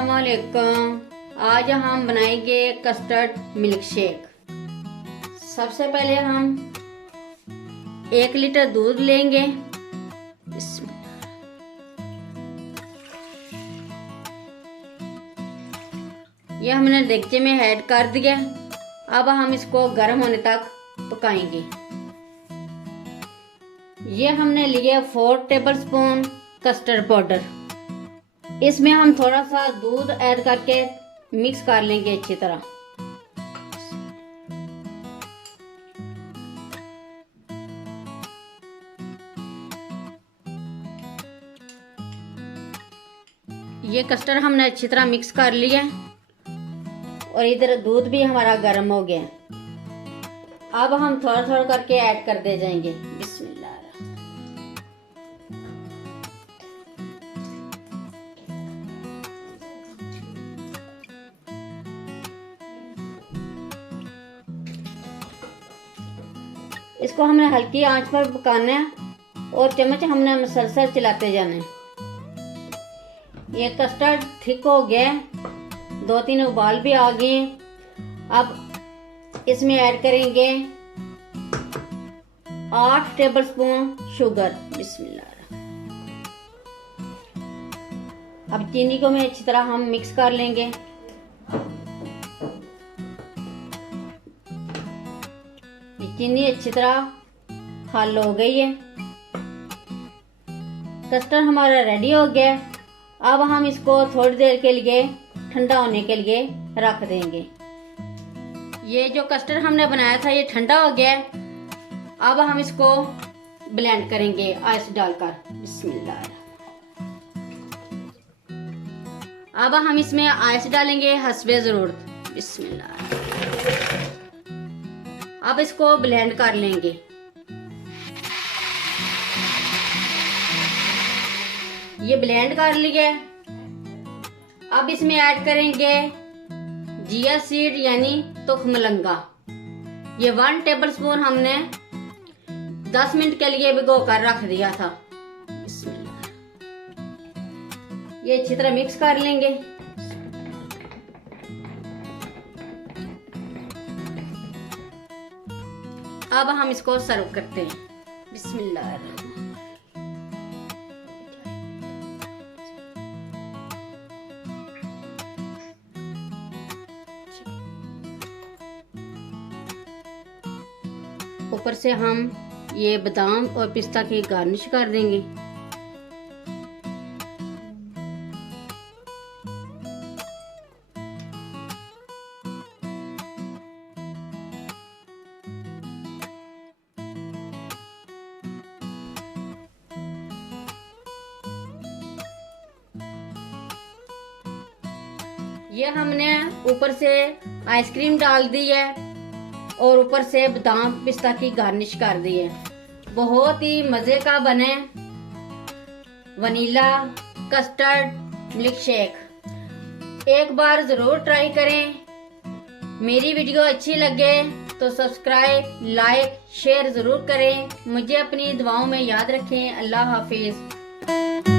अस्सलामुअलैकुम। आज हम बनाएंगे कस्टर्ड मिल्क शेक। सबसे पहले हम 1 लीटर दूध लेंगे। यह हमने देगचे में ऐड कर दिया। अब हम इसको गर्म होने तक पकाएंगे। ये हमने लिया 4 टेबलस्पून कस्टर्ड पाउडर। इसमें हम थोड़ा सा दूध ऐड करके मिक्स कर लेंगे अच्छी तरह। ये कस्टर्ड हमने अच्छी तरह मिक्स कर लिया और इधर दूध भी हमारा गर्म हो गया। अब हम थोड़ा थोड़ा करके ऐड करते जाएंगे। बिस्मिल्लाह। इसको हमने हल्की आंच पर पकाना है और चम्मच हमने मसलसल चलाते जाना है। ये कस्टर्ड थिक हो गया, 2-3 उबाल भी आ गए। अब इसमें ऐड करेंगे 8 टेबलस्पून शुगर। बिस्मिल्लाह। अब चीनी को मैं अच्छी तरह हम मिक्स कर लेंगे। चीनी अच्छी तरह हल हो गई है। कस्टर्ड हमारा रेडी हो गया। अब हम इसको थोड़ी देर के लिए ठंडा होने के लिए रख देंगे। ये जो कस्टर्ड हमने बनाया था ये ठंडा हो गया। अब हम इसको ब्लेंड करेंगे आइस डालकर। बिस्मिल्लाह। अब हम इसमें आइस डालेंगे हस्बे ज़रूरत। बिस्मिल्लाह। अब इसको ब्लेंड कर लेंगे। ये ब्लेंड कर लिया। अब इसमें ऐड करेंगे जिया सीड यानी तुखमलंगा। ये 1 टेबलस्पून हमने 10 मिनट के लिए भिगो कर रख दिया था। ये अच्छी तरह मिक्स कर लेंगे। अब हम इसको सर्व करते हैं। बिस्मिल्लाह। ऊपर से हम ये बादाम और पिस्ता की गार्निश कर देंगे। ये हमने ऊपर से आइसक्रीम डाल दी है और ऊपर से बादाम पिस्ता की गार्निश कर दी है। बहुत ही मज़े का बने वनीला कस्टर्ड मिल्क शेक। एक बार ज़रूर ट्राई करें। मेरी वीडियो अच्छी लगे तो सब्सक्राइब लाइक शेयर ज़रूर करें। मुझे अपनी दुआओं में याद रखें। अल्लाह हाफिज़।